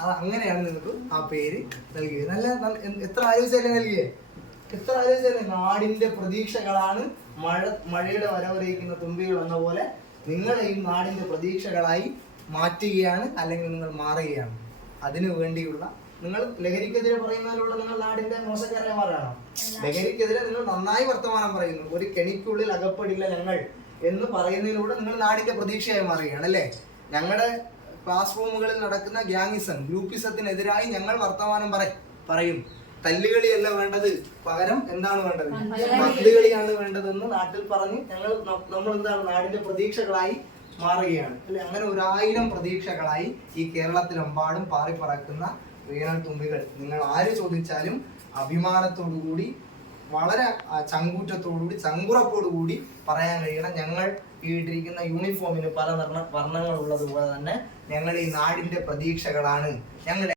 അത് അങ്ങനെയാണ് നിങ്ങൾക്ക് ആ പേര് നൽകിയത്. എത്ര ആലോചിച്ചല്ലേ നൽകിയേ? എത്ര ആലോചിച്ചല്ലേ? നാടിന്റെ പ്രതീക്ഷകളാണ് മഴയുടെ വരവറിയിക്കുന്ന തുമ്പികൾ എന്ന പോലെ നിങ്ങളെയും നാടിന്റെ പ്രതീക്ഷകളായി മാറ്റുകയാണ്, അല്ലെങ്കിൽ നിങ്ങൾ മാറുകയാണ്. അതിനു വേണ്ടിയുള്ള നിങ്ങൾ ലഹരിക്കെതിരെ പറയുന്നതിലൂടെ നിങ്ങൾ നാടിന്റെ മോശക്കാരായ മാറാണോ? ലഹരിക്കെതിരെ നിങ്ങൾ നന്നായി വർത്തമാനം പറയുന്നു. ഒരു കെണിക്കുള്ളിൽ അകപ്പെടില്ല ഞങ്ങൾ എന്ന് പറയുന്നതിലൂടെ നിങ്ങൾ നാടിന്റെ പ്രതീക്ഷയായി മാറുകയാണ് അല്ലേ? ഞങ്ങളുടെ ക്ലാസ് റൂമുകളിൽ നടക്കുന്ന ഗ്യാങ്ങിസം, ഗ്രൂപ്പിസത്തിനെതിരായി ഞങ്ങൾ വർത്തമാനം പറയും. തല്ലുകളിയല്ല വേണ്ടത്, പകരം എന്താണ് വേണ്ടത്? പന്തുകളിയാണ് വേണ്ടതെന്ന് നാട്ടിൽ പറഞ്ഞ് നമ്മൾ എന്താണ് നാടിന്റെ പ്രതീക്ഷകളായി മാറുകയാണ് അല്ലെ? അങ്ങനെ 1000 പ്രതീക്ഷകളായി ഈ കേരളത്തിലെമ്പാടും പാറിപ്പറക്കുന്ന വേനൽ തുമ്പികൾ നിങ്ങൾ ആര് ചോദിച്ചാലും അഭിമാനത്തോടുകൂടി, വളരെ ചങ്കൂറ്റത്തോടുകൂടി, ചങ്കുറപ്പോടുകൂടി പറയാൻ കഴിയണം, ഞങ്ങൾ ഇട്ടിരിക്കുന്ന യൂണിഫോമിന് പല വർണ്ണങ്ങൾ ഉള്ളതുപോലെ തന്നെ ഞങ്ങൾ ഈ നാടിന്റെ പ്രതീക്ഷകളാണ്, ഞങ്ങൾ